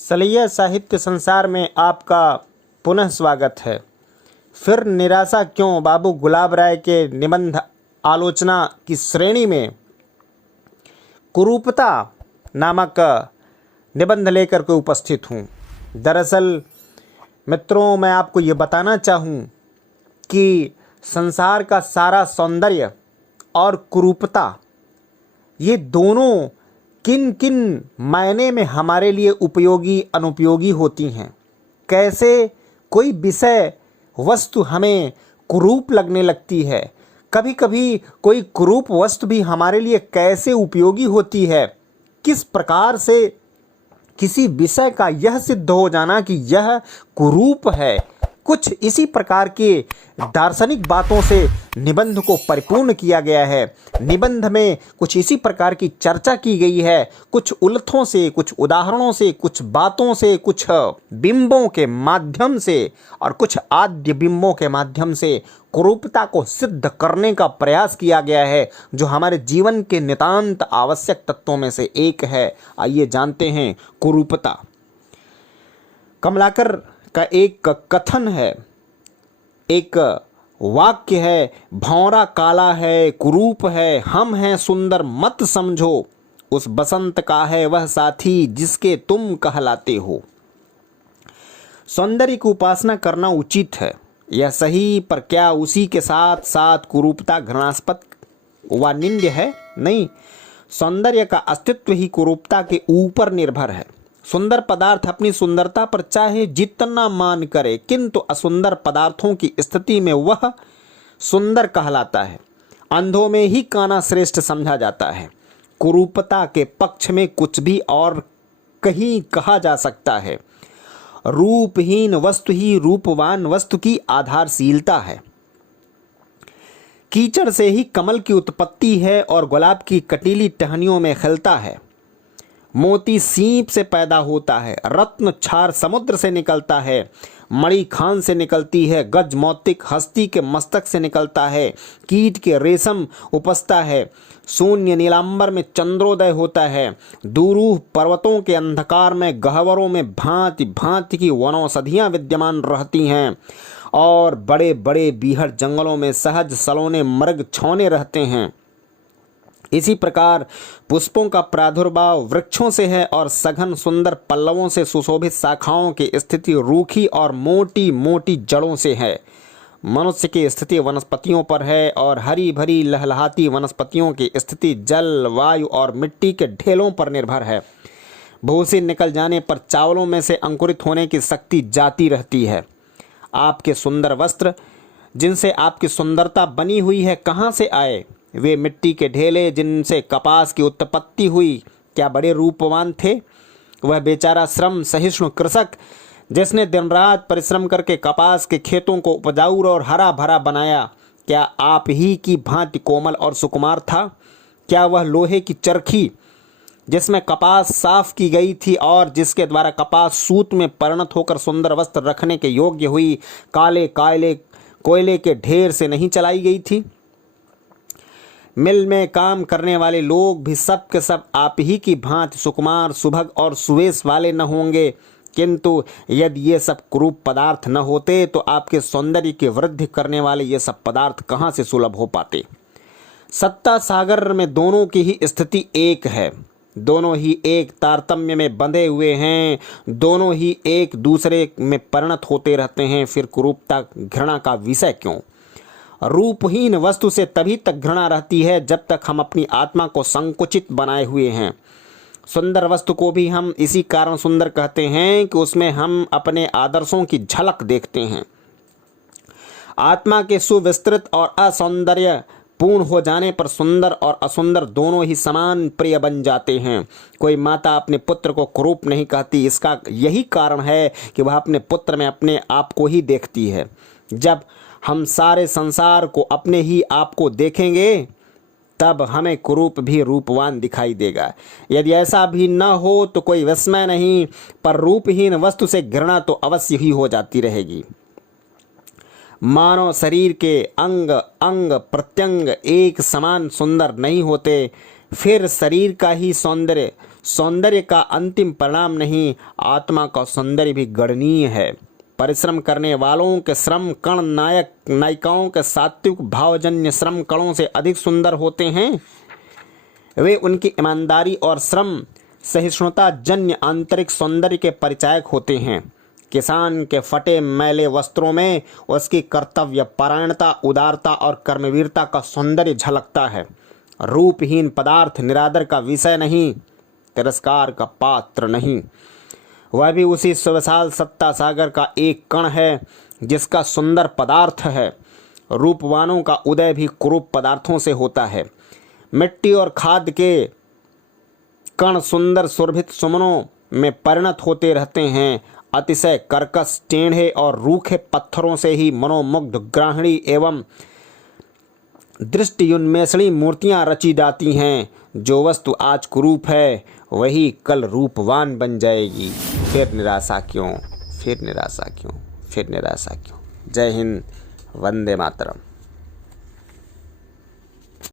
सलैया साहित्य संसार में आपका पुनः स्वागत है। फिर निराशा क्यों बाबू गुलाब राय के निबंध आलोचना की श्रेणी में कुरूपता नामक निबंध लेकर के उपस्थित हूँ। दरअसल मित्रों, मैं आपको ये बताना चाहूँ कि संसार का सारा सौंदर्य और कुरूपता ये दोनों किन किन मायने में हमारे लिए उपयोगी अनुपयोगी होती हैं। कैसे कोई विषय वस्तु हमें कुरूप लगने लगती है, कभी कभी कोई कुरूप वस्तु भी हमारे लिए कैसे उपयोगी होती है। किस प्रकार से किसी विषय का यह सिद्ध हो जाना कि यह कुरूप है, कुछ इसी प्रकार के दार्शनिक बातों से निबंध को परिपूर्ण किया गया है। निबंध में कुछ इसी प्रकार की चर्चा की गई है, कुछ उल्थों से, कुछ उदाहरणों से, कुछ बातों से, कुछ बिंबों के माध्यम से और कुछ आद्य बिंबों के माध्यम से कुरूपता को सिद्ध करने का प्रयास किया गया है, जो हमारे जीवन के नितांत आवश्यक तत्वों में से एक है। आइए जानते हैं कुरूपता। कमलाकर का एक कथन है, एक वाक्य है, भौरा काला है, कुरूप है, हम हैं सुंदर मत समझो, उस बसंत का है वह साथी जिसके तुम कहलाते हो। सौंदर्य की उपासना करना उचित है, यह सही, पर क्या उसी के साथ साथ कुरूपता घृणास्पद व निंद्य है? नहीं, सौंदर्य का अस्तित्व ही कुरूपता के ऊपर निर्भर है। सुंदर पदार्थ अपनी सुंदरता पर चाहे जितना मान करे, किंतु असुंदर पदार्थों की स्थिति में वह सुंदर कहलाता है। अंधों में ही काना श्रेष्ठ समझा जाता है। कुरूपता के पक्ष में कुछ भी और कहीं कहा जा सकता है। रूपहीन वस्तु ही रूपवान वस्तु की आधारशीलता है। कीचड़ से ही कमल की उत्पत्ति है और गुलाब की कटीली टहनियों में खिलता है। मोती सीप से पैदा होता है, रत्न क्षार समुद्र से निकलता है, मणि खान से निकलती है, गज मौतिक हस्ती के मस्तक से निकलता है, कीट के रेशम उपजता है, शून्य नीलांबर में चंद्रोदय होता है, दूरूह पर्वतों के अंधकार में गहवरों में भांति भांति की वनौषधियाँ विद्यमान रहती हैं और बड़े बड़े बीहड़ जंगलों में सहज सलोने मृग छौने रहते हैं। इसी प्रकार पुष्पों का प्रादुर्भाव वृक्षों से है और सघन सुंदर पल्लवों से सुशोभित शाखाओं की स्थिति रूखी और मोटी मोटी जड़ों से है। मनुष्य की स्थिति वनस्पतियों पर है और हरी भरी लहलहाती वनस्पतियों की स्थिति जल, वायु और मिट्टी के ढेलों पर निर्भर है। भूसी निकल जाने पर चावलों में से अंकुरित होने की शक्ति जाती रहती है। आपके सुंदर वस्त्र जिनसे आपकी सुंदरता बनी हुई है कहाँ से आए? वे मिट्टी के ढेले जिनसे कपास की उत्पत्ति हुई क्या बड़े रूपवान थे? वह बेचारा श्रम सहिष्णु कृषक जिसने दिन रात परिश्रम करके कपास के खेतों को उपजाऊ और हरा भरा बनाया, क्या आप ही की भांति कोमल और सुकुमार था? क्या वह लोहे की चरखी जिसमें कपास साफ की गई थी और जिसके द्वारा कपास सूत में परिणत होकर सुंदर वस्त्र रखने के योग्य हुई, काले काले कोयले के ढेर से नहीं चलाई गई थी? मिल में काम करने वाले लोग भी सब के सब आप ही की भांति सुकुमार, सुभग और सुवेश वाले न होंगे, किंतु यदि ये सब कुरूप पदार्थ न होते तो आपके सौंदर्य की वृद्धि करने वाले ये सब पदार्थ कहाँ से सुलभ हो पाते? सत्ता सागर में दोनों की ही स्थिति एक है, दोनों ही एक तारतम्य में बंधे हुए हैं, दोनों ही एक दूसरे में परिणत होते रहते हैं। फिर कुरूपता घृणा का विषय क्यों? रूपहीन वस्तु से तभी तक घृणा रहती है जब तक हम अपनी आत्मा को संकुचित बनाए हुए हैं। सुंदर वस्तु को भी हम इसी कारण सुंदर कहते हैं कि उसमें हम अपने आदर्शों की झलक देखते हैं। आत्मा के सुविस्तृत और असौंदर्य पूर्ण हो जाने पर सुंदर और असुंदर दोनों ही समान प्रिय बन जाते हैं। कोई माता अपने पुत्र को कुरूप नहीं कहती, इसका यही कारण है कि वह अपने पुत्र में अपने आप को ही देखती है। जब हम सारे संसार को अपने ही आप को देखेंगे तब हमें कुरूप भी रूपवान दिखाई देगा। यदि ऐसा भी न हो तो कोई विस्मय नहीं, पर रूपहीन वस्तु से घृणा तो अवश्य ही हो जाती रहेगी। मानव शरीर के अंग अंग प्रत्यंग एक समान सुंदर नहीं होते, फिर शरीर का ही सौंदर्य सौंदर्य का अंतिम परिणाम नहीं, आत्मा का सौंदर्य भी गणनीय है। परिश्रम करने वालों के श्रम कण नायक नायिकाओं के सात्विक भावजन्य श्रम कणों से अधिक सुंदर होते हैं। वे उनकी ईमानदारी और श्रम सहिष्णुता जन्य आंतरिक सौंदर्य के परिचायक होते हैं। किसान के फटे मैले वस्त्रों में उसकी कर्तव्य परायणता, उदारता और कर्मवीरता का सौंदर्य झलकता है। रूपहीन पदार्थ निरादर का विषय नहीं, तिरस्कार का पात्र नहीं। वह भी उसी सुविशाल सत्ता सागर का एक कण है जिसका सुंदर पदार्थ है। रूपवानों का उदय भी कुरूप पदार्थों से होता है। मिट्टी और खाद के कण सुंदर सुरभित सुमनों में परिणत होते रहते हैं। अतिशय कर्कश, टेढ़े और रूखे पत्थरों से ही मनोमुग्ध, ग्राहणी एवं दृष्टियुन्मेषणी मूर्तियां रची जाती हैं। जो वस्तु आज कुरूप है वही कल रूपवान बन जाएगी। फिर निराशा क्यों, फिर निराशा क्यों, फिर निराशा क्यों। जय हिंद, वंदे मातरम।